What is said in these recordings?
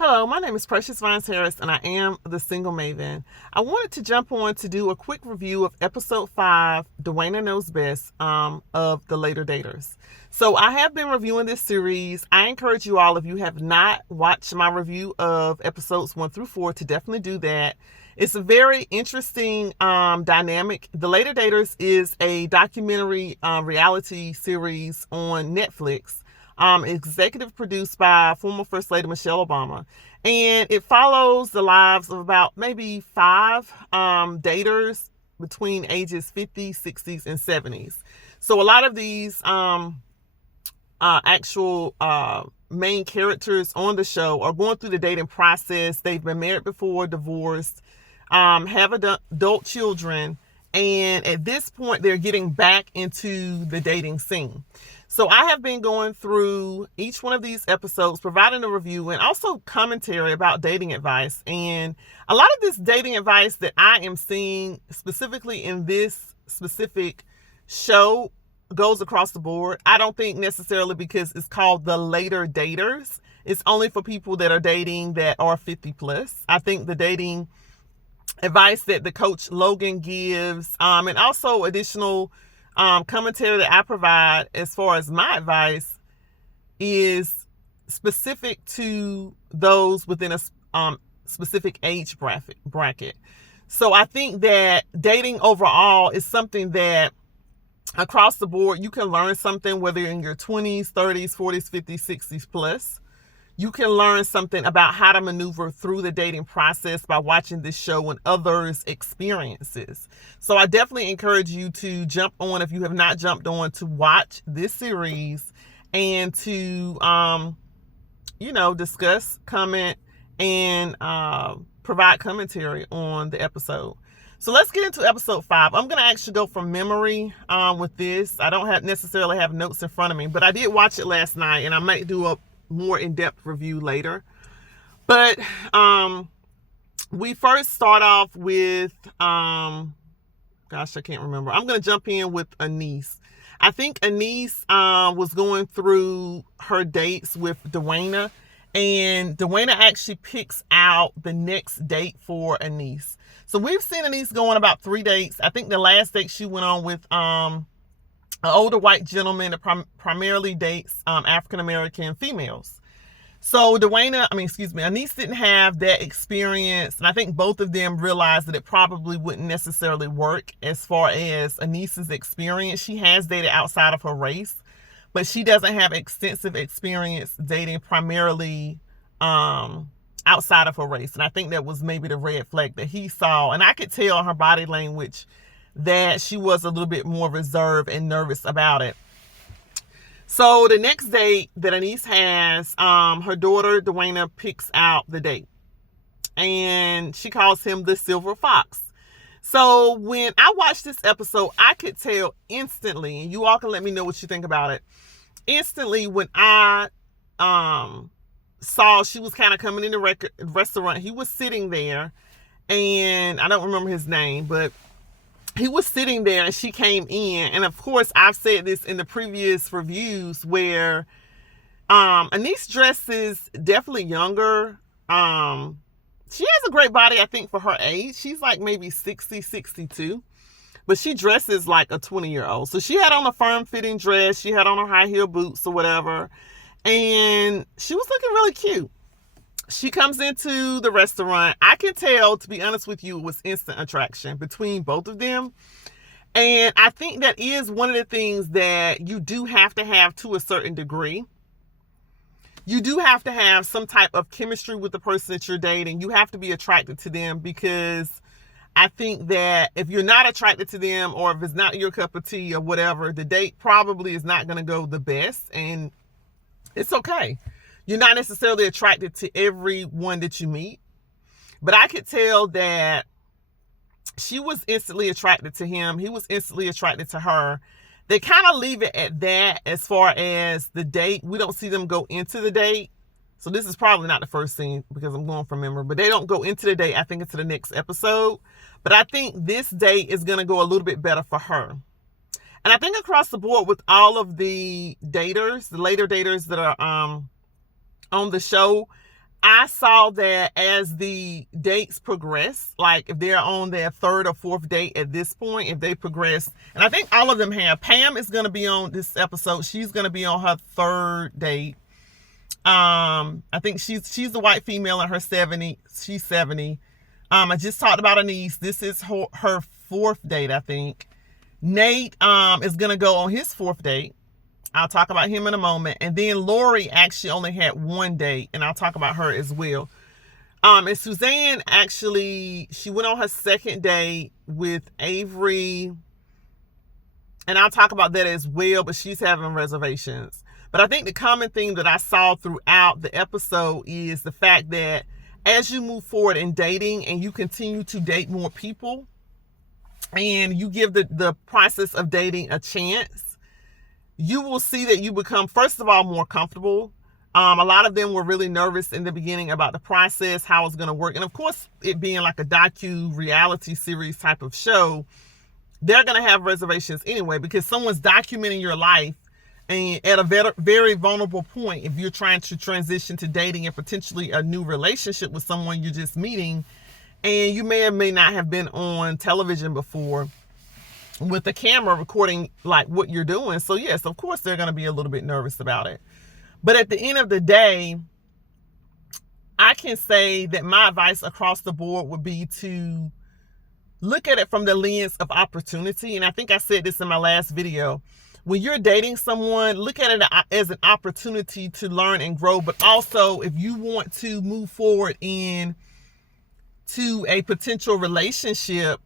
Hello, my name is Precious Vines Harris, and I am the Single Maven. I wanted to jump on to do a quick review of episode 5, Dwayna Knows Best, of The Later Daters. So I have been reviewing this series. I encourage you all, if you have not watched my review of episodes 1 through 4, to definitely do that. It's a very interesting dynamic. The Later Daters is a documentary reality series on Netflix. Executive produced by former First Lady Michelle Obama. And it follows the lives of about maybe 5 daters between ages 50s, 60s, and 70s. So a lot of these actual main characters on the show are going through the dating process. They've been married before, divorced, have adult children, and at this point, they're getting back into the dating scene. So I have been going through each one of these episodes, providing a review and also commentary about dating advice. And a lot of this dating advice that I am seeing specifically in this specific show goes across the board. I don't think necessarily because it's called The Later Daters, it's only for people that are dating that are 50 plus. I think the dating advice that the coach Logan gives, and also additional commentary that I provide as far as my advice, is specific to those within a specific age bracket. So I think that dating overall is something that across the board you can learn something, whether you're in your 20s, 30s, 40s, 50s, 60s plus. You can learn something about how to maneuver through the dating process by watching this show and others' experiences. So I definitely encourage you to jump on, if you have not jumped on, to watch this series and to, discuss, comment, and provide commentary on the episode. So let's get into episode 5. I'm going to actually go from memory with this. I don't necessarily have notes in front of me, but I did watch it last night, and I might do a more in-depth review later. But we first start off with I can't remember. I'm going to jump in with Anise. I think Anise was going through her dates with Dwayna, and Dwayna actually picks out the next date for Anise. So we've seen Anise go on about 3 dates. I think the last date she went on with an older white gentleman that primarily dates African-American females. So Anise didn't have that experience, and I think both of them realized that it probably wouldn't necessarily work as far as Anise's experience. She has dated outside of her race, but she doesn't have extensive experience dating primarily outside of her race. And I think that was maybe the red flag that he saw, and I could tell on her body language that she was a little bit more reserved and nervous about it. So the next date that Anise has, her daughter Dwayna picks out the date, and she calls him the Silver Fox. So when I watched this episode, I could tell instantly, and you all can let me know what you think about it. Instantly, when I saw she was kind of coming in the restaurant, he was sitting there, and I don't remember his name, but he was sitting there and she came in. And of course, I've said this in the previous reviews where Anise dresses definitely younger. She has a great body, I think, for her age. She's like maybe 60, 62. But she dresses like a 20-year-old. So she had on a firm-fitting dress. She had on her high heel boots or whatever. And she was looking really cute. She comes into the restaurant. I can tell, to be honest with you, it was instant attraction between both of them. And I think that is one of the things that you do have to have to a certain degree. You do have to have some type of chemistry with the person that you're dating. You have to be attracted to them, because I think that if you're not attracted to them, or if it's not your cup of tea or whatever, the date probably is not going to go the best. And it's okay. You're not necessarily attracted to everyone that you meet. But I could tell that she was instantly attracted to him. He was instantly attracted to her. They kind of leave it at that as far as the date. We don't see them go into the date. So this is probably not the first scene because I'm going from memory. But they don't go into the date, I think, into the next episode. But I think this date is going to go a little bit better for her. And I think across the board with all of the daters, the later daters that are on the show, I saw that as the dates progress, like if they're on their third or fourth date at this point, if they progress, and I think all of them have. Pam is going to be on this episode. She's going to be on her third date. I think she's the white female in her 70. She's 70. I just talked about Anise. This is her fourth date, I think. Nate is going to go on his fourth date. I'll talk about him in a moment. And then Lori actually only had one date, and I'll talk about her as well. And Suzanne actually, she went on her second date with Avery, and I'll talk about that as well, but she's having reservations. But I think the common theme that I saw throughout the episode is the fact that as you move forward in dating and you continue to date more people and you give the process of dating a chance, you will see that you become, first of all, more comfortable. A lot of them were really nervous in the beginning about the process, how it's going to work. And of course, it being like a docu-reality series type of show, they're going to have reservations anyway, because someone's documenting your life and at a very, very vulnerable point. If you're trying to transition to dating and potentially a new relationship with someone you're just meeting, and you may or may not have been on television before with the camera recording like what you're doing. So yes, of course they're going to be a little bit nervous about it. But at the end of the day, I can say that my advice across the board would be to look at it from the lens of opportunity. And I think I said this in my last video. When you're dating someone, look at it as an opportunity to learn and grow. But also, if you want to move forward into a potential relationship,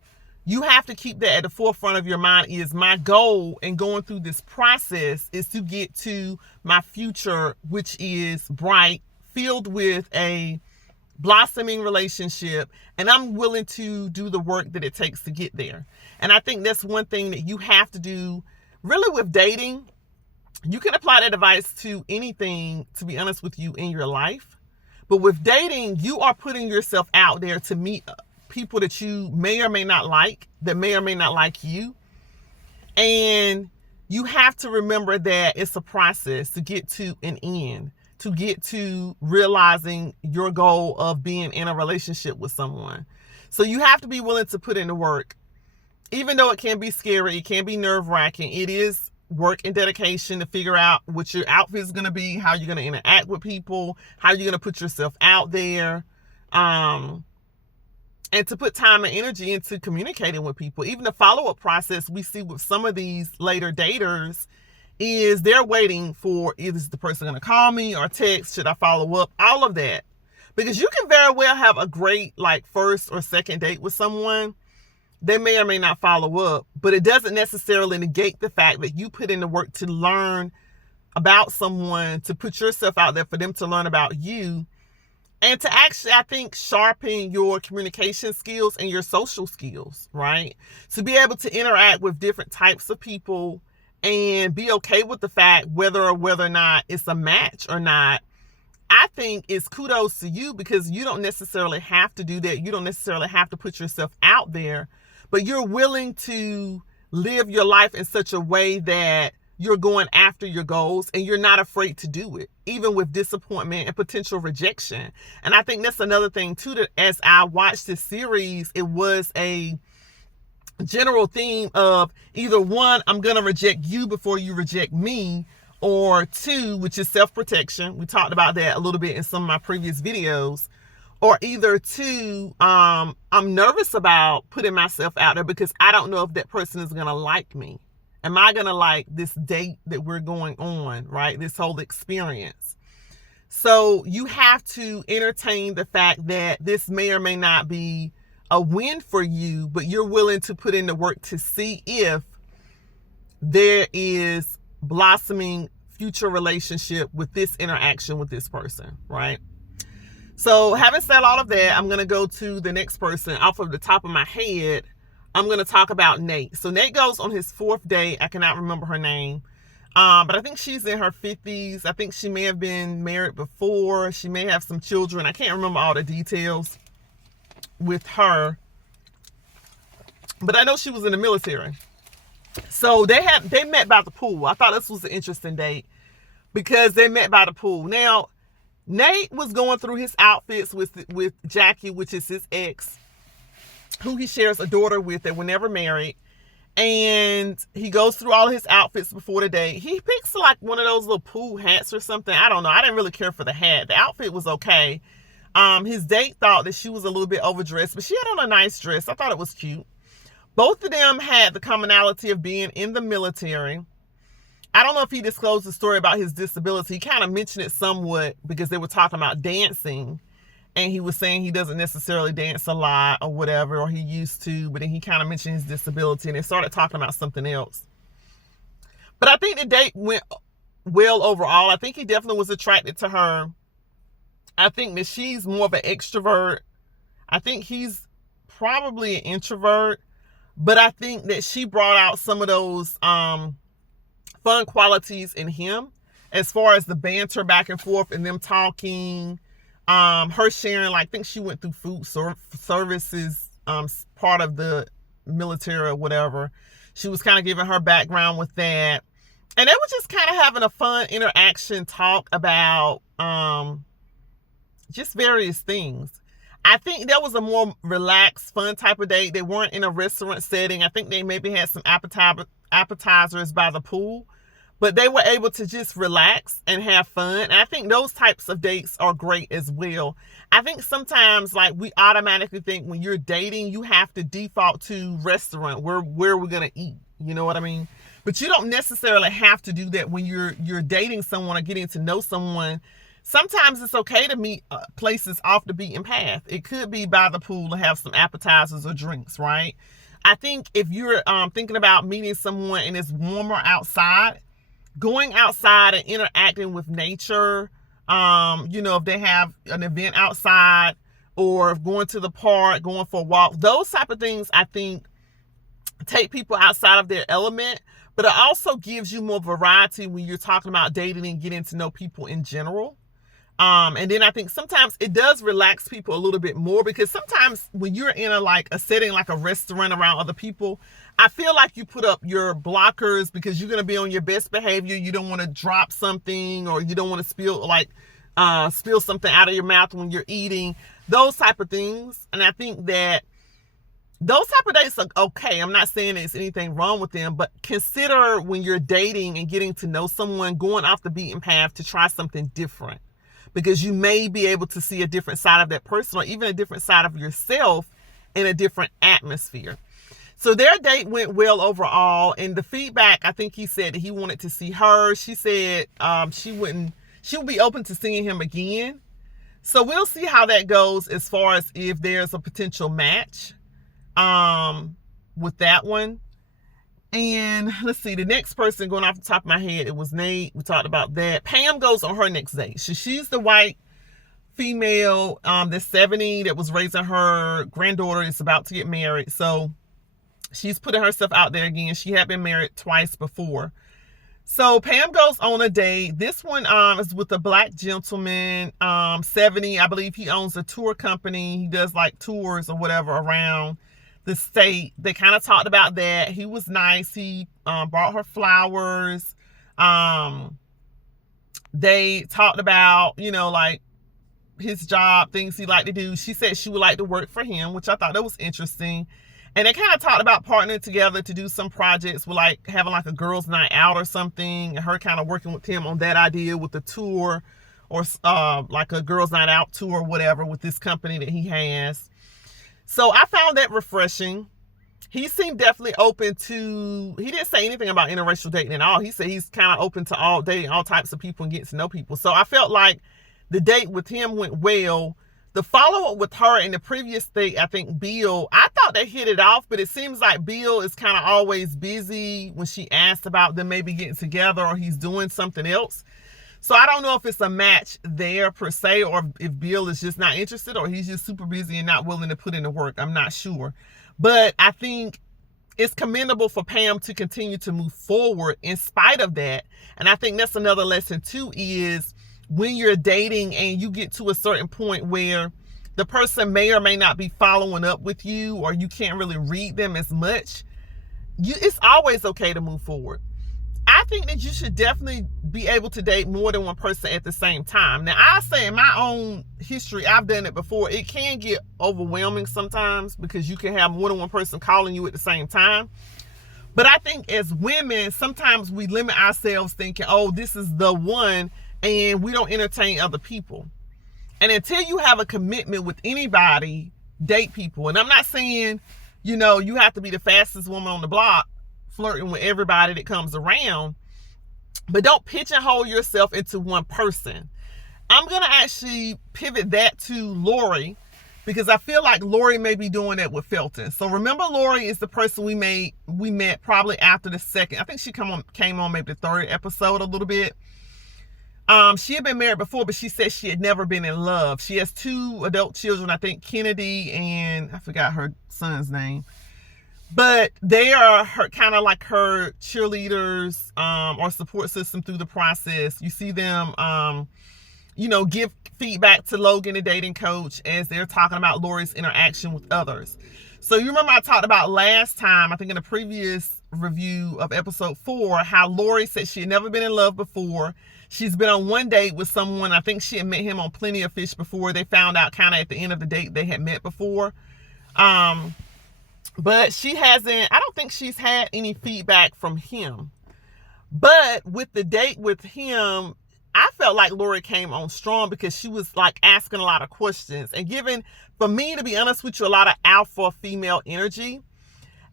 you have to keep that at the forefront of your mind. Is my goal in going through this process is to get to my future, which is bright, filled with a blossoming relationship, and I'm willing to do the work that it takes to get there. And I think that's one thing that you have to do really with dating. You can apply that advice to anything, to be honest with you, in your life. But with dating, you are putting yourself out there to meet people that you may or may not like, that may or may not like you. And you have to remember that it's a process to get to an end, to get to realizing your goal of being in a relationship with someone. So you have to be willing to put in the work. Even though it can be scary, it can be nerve-wracking, it is work and dedication to figure out what your outfit is going to be, how you're going to interact with people, how you're going to put yourself out there. And to put time and energy into communicating with people. Even the follow-up process we see with some of these later daters is they're waiting for, is the person going to call me or text? Should I follow up? All of that. Because you can very well have a great like first or second date with someone. They may or may not follow up, but it doesn't necessarily negate the fact that you put in the work to learn about someone, to put yourself out there for them to learn about you. And to actually, I think, sharpen your communication skills and your social skills, right? To be able to interact with different types of people and be okay with the fact whether or not it's a match or not, I think is kudos to you, because you don't necessarily have to do that. You don't necessarily have to put yourself out there, but you're willing to live your life in such a way that you're going after your goals and you're not afraid to do it, even with disappointment and potential rejection. And I think that's another thing too, that as I watched this series, it was a general theme of either one, I'm going to reject you before you reject me, or two, which is self-protection. We talked about that a little bit in some of my previous videos. Or either two, I'm nervous about putting myself out there because I don't know if that person is going to like me. Am I going to like this date that we're going on, right? This whole experience. So you have to entertain the fact that this may or may not be a win for you, but you're willing to put in the work to see if there is blossoming future relationship with this interaction with this person, right? So having said all of that, I'm going to go to the next person. Off of the top of my head, I'm going to talk about Nate. So Nate goes on his fourth date. I cannot remember her name. But I think she's in her 50s. I think she may have been married before. She may have some children. I can't remember all the details with her. But I know she was in the military. So they met by the pool. I thought this was an interesting date because they met by the pool. Now, Nate was going through his outfits with Jackie, which is his ex, who he shares a daughter with that were never married. And he goes through all of his outfits before the date. He picks like one of those little pool hats or something. I don't know. I didn't really care for the hat. The outfit was okay. His date thought that she was a little bit overdressed, but she had on a nice dress. I thought it was cute. Both of them had the commonality of being in the military. I don't know if he disclosed the story about his disability. He kind of mentioned it somewhat because they were talking about dancing. And he was saying he doesn't necessarily dance a lot or whatever, or he used to. But then he kind of mentioned his disability and they started talking about something else. But I think the date went well overall. I think he definitely was attracted to her. I think that she's more of an extrovert. I think he's probably an introvert. But I think that she brought out some of those fun qualities in him, as far as the banter back and forth and them talking, her sharing, like, I think she went through food services, part of the military or whatever. She was kind of giving her background with that. And they were just kind of having a fun interaction talk about just various things. I think that was a more relaxed, fun type of date. They weren't in a restaurant setting. I think they maybe had some appetizers by the pool, but they were able to just relax and have fun. And I think those types of dates are great as well. I think sometimes, like, we automatically think when you're dating, you have to default to restaurant, where we're going to eat. You know what I mean? But you don't necessarily have to do that when you're dating someone or getting to know someone. Sometimes it's okay to meet places off the beaten path. It could be by the pool to have some appetizers or drinks, right? I think if you're thinking about meeting someone and it's warmer outside, going outside and interacting with nature, if they have an event outside, or going to the park, going for a walk, those type of things, I think, take people outside of their element. But it also gives you more variety when you're talking about dating and getting to know people in general. And then I think sometimes it does relax people a little bit more, because sometimes when you're in a setting like a restaurant around other people, I feel like you put up your blockers because you're going to be on your best behavior. You don't want to drop something, or you don't want to spill something out of your mouth when you're eating, those type of things. And I think that those type of dates are okay. I'm not saying there's anything wrong with them, but consider when you're dating and getting to know someone, going off the beaten path to try something different. Because you may be able to see a different side of that person, or even a different side of yourself in a different atmosphere. So their date went well overall. And the feedback, I think he said that he wanted to see her. She said she would be open to seeing him again. So we'll see how that goes as far as if there's a potential match with that one. And let's see, the next person, going off the top of my head, it was Nate. We talked about that. Pam goes on her next date. So she's the white female that's 70 that was raising her granddaughter, is about to get married. So she's putting herself out there again. She had been married twice before. So Pam goes on a date. This one is with a black gentleman, 70. I believe he owns a tour company. He does like tours or whatever around the state. They kind of talked about that. He was nice. He brought her flowers. They talked about, like his job, things he liked to do. She said she would like to work for him, which I thought that was interesting. And they kind of talked about partnering together to do some projects with, like, having like a girls' night out or something. And her kind of working with him on that idea with the tour, or like a girls' night out tour or whatever with this company that he has. So I found that refreshing. He seemed definitely open to, he didn't say anything about interracial dating at all. He said he's kind of open to all dating all types of people and getting to know people. So I felt like the date with him went well. The follow-up with her in the previous date, I think Bill, I thought they hit it off, but it seems like Bill is kind of always busy when she asked about them maybe getting together, or he's doing something else. So I don't know if it's a match there per se, or if Bill is just not interested, or he's just super busy and not willing to put in the work. I'm not sure. But I think it's commendable for Pam to continue to move forward in spite of that. And I think that's another lesson too, is when you're dating and you get to a certain point where the person may or may not be following up with you, or you can't really read them as much, it's always okay to move forward. I I think that you should definitely be able to date more than one person at the same time. Now, I say in my own history, I've done it before. It can get overwhelming sometimes because you can have more than one person calling you at the same time. But I think as women, sometimes we limit ourselves thinking, oh, this is the one, and we don't entertain other people. And until you have a commitment with anybody, date people. And I'm not saying, you have to be the fastest woman on the block, flirting with everybody that comes around, but don't pigeonhole yourself into one person. I'm going to actually pivot that to Lori, because I feel like Lori may be doing that with Felton. So remember, Lori is the person we met probably after the second. I think she came on maybe the third episode a little bit. She had been married before, but she said she had never been in love. She has 2 adult children, I think Kennedy and I forgot her son's name. But they are kind of like her cheerleaders or support system through the process. You see them, give feedback to Logan, the dating coach, as they're talking about Lori's interaction with others. So you remember I talked about last time, I think in the previous review of episode 4, how Lori said she had never been in love before. She's been on one date with someone. I think she had met him on Plenty of Fish before. They found out kind of at the end of the date they had met before. But I don't think she's had any feedback from him. But with the date with him, I felt like Lori came on strong because she was like asking a lot of questions and giving, for me, to be honest with you, a lot of alpha female energy.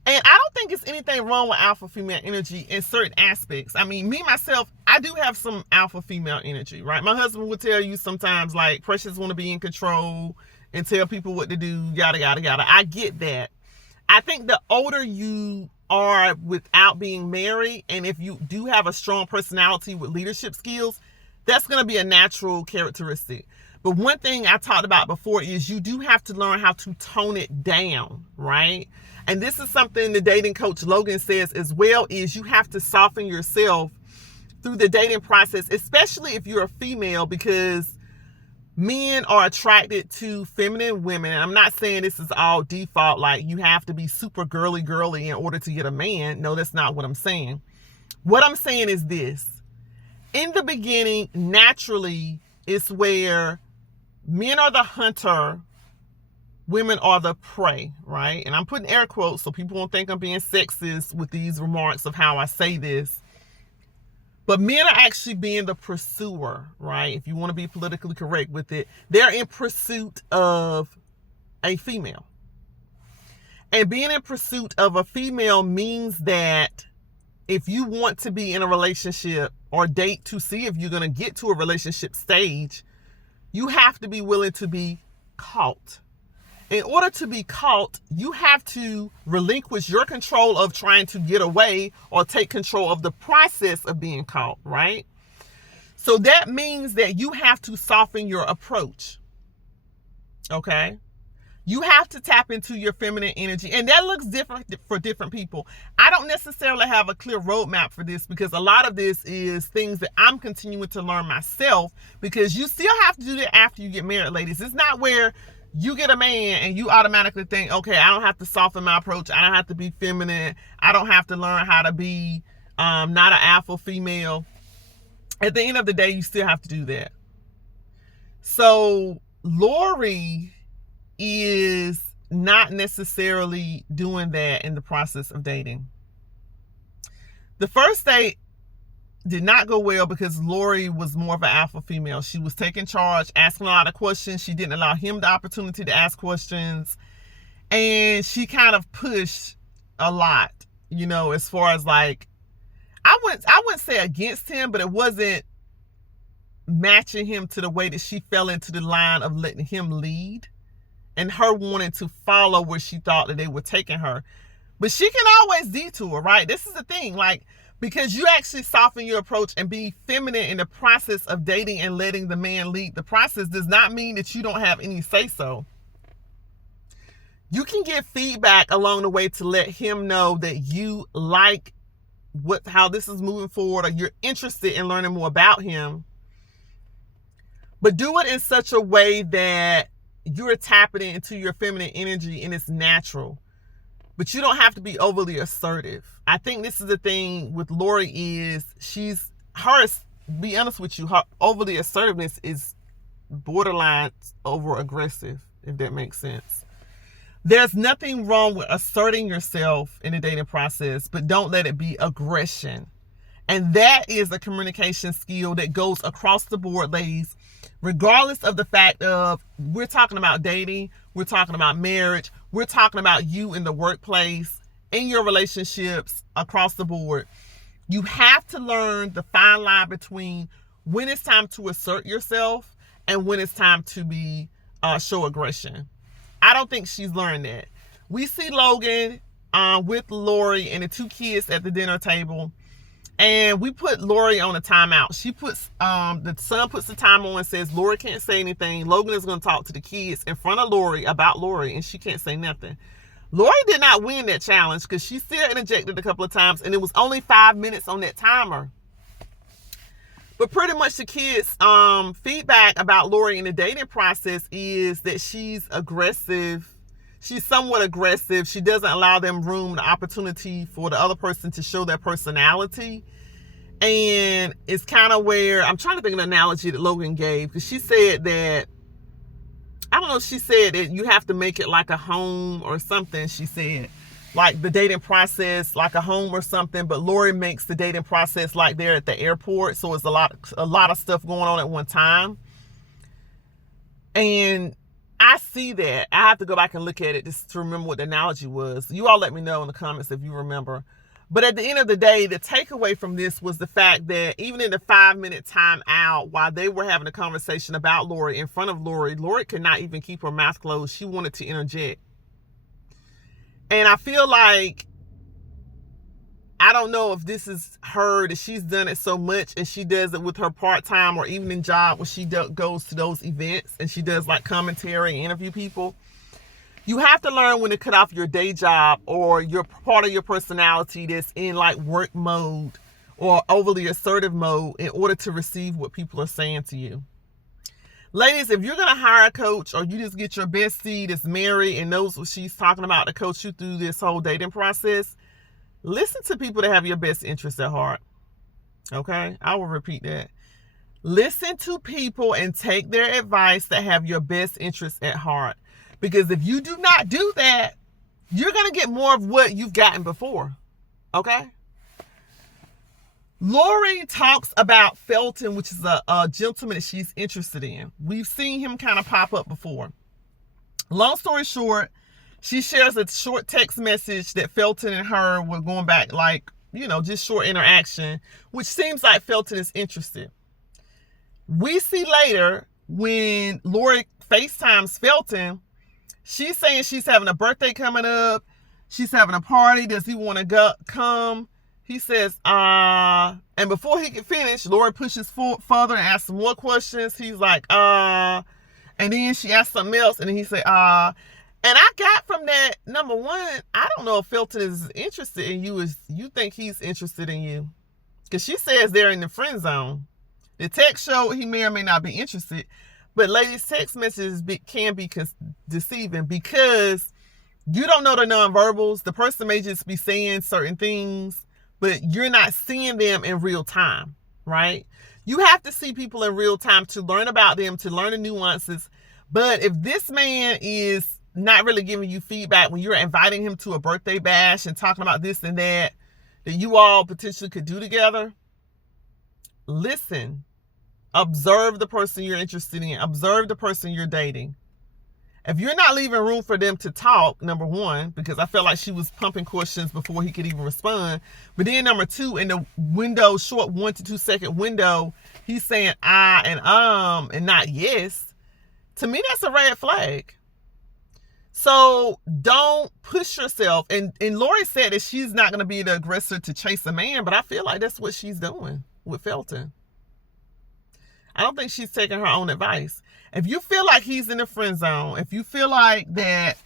And I don't think it's anything wrong with alpha female energy in certain aspects. I mean, me, myself, I do have some alpha female energy, right? My husband would tell you sometimes, like, Precious want to be in control and tell people what to do, yada, yada, yada. I get that. I think the older you are without being married, and if you do have a strong personality with leadership skills, that's going to be a natural characteristic. But one thing I talked about before is you do have to learn how to tone it down, right? And this is something the dating coach Logan says as well, is you have to soften yourself through the dating process, especially if you're a female, because men are attracted to feminine women. And I'm not saying this is all default, like you have to be super girly in order to get a man. No, that's not what I'm saying. What I'm saying is this. In the beginning, naturally, it's where men are the hunter, women are the prey, right? And I'm putting air quotes so people won't think I'm being sexist with these remarks of how I say this. But men are actually being the pursuer, right? If you want to be politically correct with it, they're in pursuit of a female. And being in pursuit of a female means that if you want to be in a relationship or date to see if you're going to get to a relationship stage, you have to be willing to be caught. In order to be caught, you have to relinquish your control of trying to get away or take control of the process of being caught, right? So that means that you have to soften your approach, okay? You have to tap into your feminine energy, and that looks different for different people. I don't necessarily have a clear roadmap for this because a lot of this is things that I'm continuing to learn myself, because you still have to do that after you get married, ladies. It's not where you get a man and you automatically think, okay, I don't have to soften my approach. I don't have to be feminine. I don't have to learn how to be not an alpha female. At the end of the day, you still have to do that. So Lori is not necessarily doing that in the process of dating. The first date did not go well because Lori was more of an alpha female. She was taking charge, asking a lot of questions. She didn't allow him the opportunity to ask questions. And she kind of pushed a lot, as far as like, I wouldn't say against him, but it wasn't matching him to the way that she fell into the line of letting him lead and her wanting to follow where she thought that they were taking her. But she can always detour, right? This is the thing, like, because you actually soften your approach and be feminine in the process of dating and letting the man lead the process does not mean that you don't have any say-so. You can give feedback along the way to let him know that you like how this is moving forward, or you're interested in learning more about him. But do it in such a way that you're tapping into your feminine energy and it's natural. but you don't have to be overly assertive. I think this is the thing with Lori is be honest with you, her overly assertiveness is borderline over aggressive, if that makes sense. There's nothing wrong with asserting yourself in the dating process, but don't let it be aggression. And that is a communication skill that goes across the board, ladies, regardless of the fact of we're talking about dating, we're talking about marriage, we're talking about you in the workplace, in your relationships, across the board. You have to learn the fine line between when it's time to assert yourself and when it's time to show aggression. I don't think she's learned that. We see Logan with Lori and the two kids at the dinner table. And we put Lori on a timeout. She puts, the son puts the time on and says, Lori can't say anything. Logan is going to talk to the kids in front of Lori about Lori, and she can't say nothing. Lori did not win that challenge because she still interjected a couple of times, and it was only 5 minutes on that timer. But pretty much the kids' feedback about Lori in the dating process is that she's aggressive. She's somewhat aggressive. She doesn't allow them room, the opportunity for the other person to show their personality. And it's kind of where, I'm trying to think of an analogy that Logan gave, because she said that, I don't know, she said that you have to make it like a home or something. She said, like the dating process, like a home or something, but Lori makes the dating process like they're at the airport. So it's a lot of stuff going on at one time. And I see that. I have to go back and look at it just to remember what the analogy was. You all let me know in the comments if you remember. But at the end of the day, the takeaway from this was the fact that even in the 5-minute time out, while they were having a conversation about Lori in front of Lori, Lori could not even keep her mouth closed. She wanted to interject. And I feel like, I don't know if this is her, that she's done it so much and she does it with her part-time or evening job when she goes to those events and she does like commentary and interview people. You have to learn when to cut off your day job or your part of your personality that's in like work mode or overly assertive mode in order to receive what people are saying to you. Ladies, if you're going to hire a coach or you just get your bestie that's married and knows what she's talking about to coach you through this whole dating process, listen to people that have your best interests at heart. Okay? I will repeat that. Listen to people and take their advice that have your best interests at heart. Because if you do not do that, you're going to get more of what you've gotten before. Okay? Lori talks about Felton, which is a gentleman that she's interested in. We've seen him kind of pop up before. Long story short, she shares a short text message that Felton and her were going back, like, just short interaction, which seems like Felton is interested. We see later when Lori FaceTimes Felton, she's saying she's having a birthday coming up. She's having a party. Does he want to come? He says, and before he can finish, Lori pushes further and asks some more questions. He's like, and then she asks something else, and then he say, and I got from that, number one, I don't know if Felton is interested in you as you think he's interested in you. Because she says they're in the friend zone. The text showed he may or may not be interested. But ladies, text messages can be deceiving because you don't know the nonverbals. The person may just be saying certain things, but you're not seeing them in real time, right? You have to see people in real time to learn about them, to learn the nuances. But if this man is not really giving you feedback when you're inviting him to a birthday bash and talking about this and that you all potentially could do together, listen, observe the person you're interested in, observe the person you're dating. If you're not leaving room for them to talk, number one, because I felt like she was pumping questions before he could even respond. But then number two, in the window, short 1 to 2 second window, he's saying and not yes. To me, that's a red flag. So don't push yourself. And Lori said that she's not going to be the aggressor to chase a man, but I feel like that's what she's doing with Felton. I don't think she's taking her own advice. If you feel like he's in the friend zone, if you feel like that,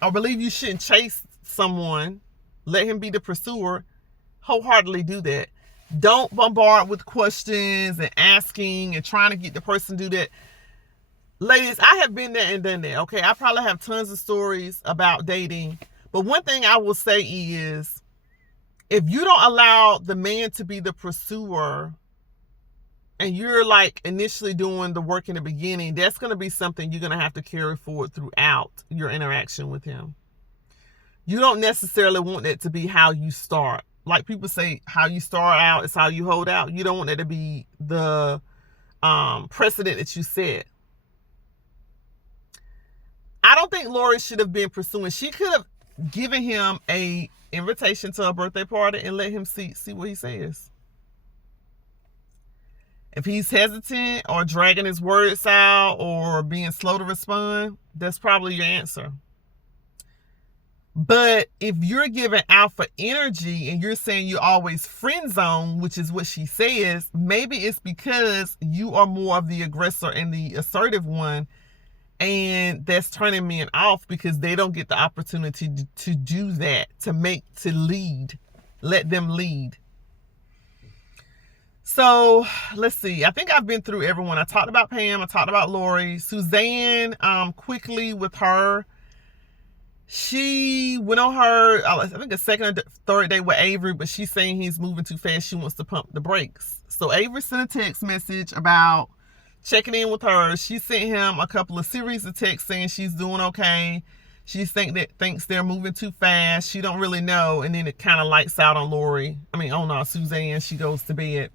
or believe you shouldn't chase someone, let him be the pursuer, wholeheartedly do that. Don't bombard with questions and asking and trying to get the person to do that. Ladies, I have been there and done that, okay? I probably have tons of stories about dating, But one thing I will say is, if you don't allow the man to be the pursuer and you're like initially doing the work in the beginning, that's going to be something you're going to have to carry forward throughout your interaction with him. You don't necessarily want that to be how you start. Like people say, how you start out is how you hold out. You don't want that to be the precedent that you set. I don't think Lori should have been pursuing. She could have given him a invitation to a birthday party and let him see what he says. If he's hesitant or dragging his words out or being slow to respond, that's probably your answer. But if you're giving alpha energy and you're saying you always friend zone, which is what she says, maybe it's because you are more of the aggressor and the assertive one, and that's turning men off because they don't get the opportunity to do that, to lead, let them lead. So let's see. I think I've been through everyone. I talked about Pam. I talked about Lori. Suzanne, quickly with her. She went on her, I think, a second or third date with Avery, but she's saying he's moving too fast. She wants to pump the brakes. So Avery sent a text message about checking in with her. She sent him a couple of series of texts saying she's doing okay. She thinks they're moving too fast. She don't really know. And then it kind of lights out on Suzanne. She goes to bed.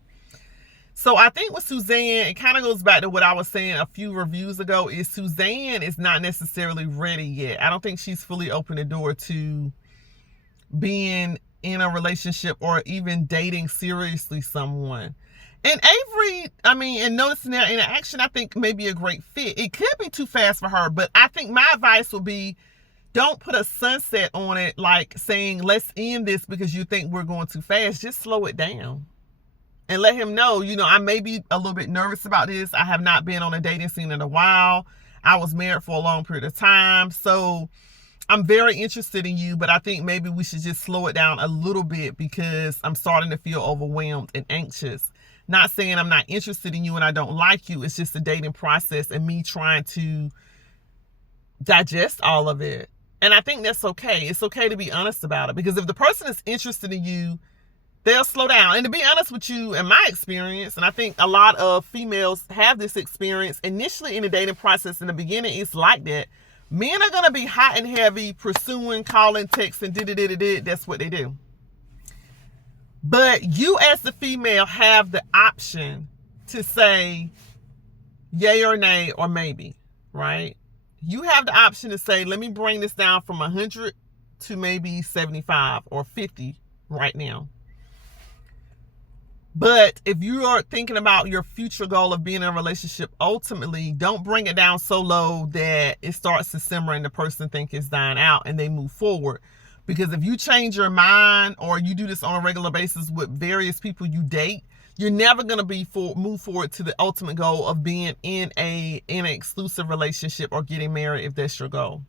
So I think with Suzanne, it kind of goes back to what I was saying a few reviews ago, is Suzanne is not necessarily ready yet. I don't think she's fully opened the door to being in a relationship or even dating seriously someone. And Avery, and noticing that interaction, I think may be a great fit. It could be too fast for her, but I think my advice would be, don't put a sunset on it, like saying, let's end this because you think we're going too fast. Just slow it down. And let him know, I may be a little bit nervous about this. I have not been on a dating scene in a while. I was married for a long period of time. So I'm very interested in you, but I think maybe we should just slow it down a little bit because I'm starting to feel overwhelmed and anxious. Not saying I'm not interested in you and I don't like you. It's just the dating process and me trying to digest all of it. And I think that's okay. It's okay to be honest about it, because if the person is interested in you, they'll slow down. And to be honest with you, in my experience, and I think a lot of females have this experience, initially in the dating process in the beginning, it's like that. Men are going to be hot and heavy, pursuing, calling, texting, that's what they do. But you as the female have the option to say yay or nay or maybe, right? You have the option to say, let me bring this down from 100 to maybe 75 or 50 right now. But if you are thinking about your future goal of being in a relationship, ultimately, don't bring it down so low that it starts to simmer and the person thinks it's dying out and they move forward. Because if you change your mind, or you do this on a regular basis with various people you date, you're never going to move forward to the ultimate goal of being in an exclusive relationship or getting married, if that's your goal.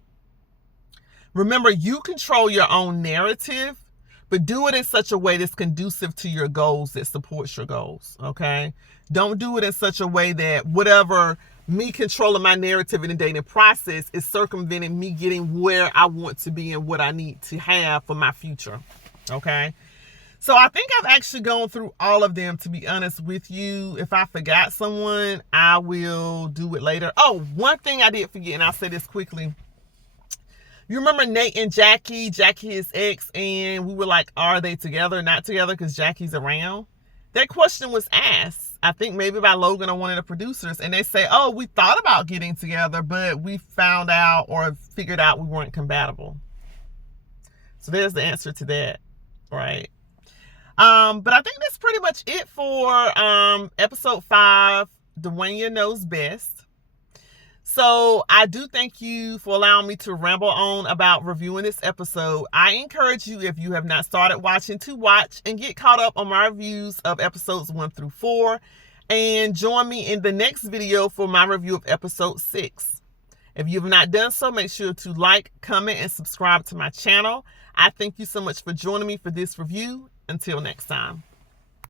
Remember, you control your own narrative, but do it in such a way that's conducive to your goals, that supports your goals, okay? Don't do it in such a way that whatever me controlling my narrative in the dating process is circumventing me getting where I want to be and what I need to have for my future, okay? So I think I've actually gone through all of them, to be honest with you. If I forgot someone, I will do it later. Oh, one thing I did forget, and I'll say this quickly. You remember Nate and Jackie his ex, and we were like, are they together, not together, because Jackie's around? That question was asked, I think maybe by Logan or one of the producers, and they say, oh, we thought about getting together, but we found out or figured out we weren't compatible. So there's the answer to that, right? But I think that's pretty much it for episode 5, Dwayna Knows Best. So I do thank you for allowing me to ramble on about reviewing this episode. I encourage you, if you have not started watching, to watch and get caught up on my reviews of episodes 1 through 4. And join me in the next video for my review of episode 6. If you have not done so, make sure to like, comment, and subscribe to my channel. I thank you so much for joining me for this review. Until next time.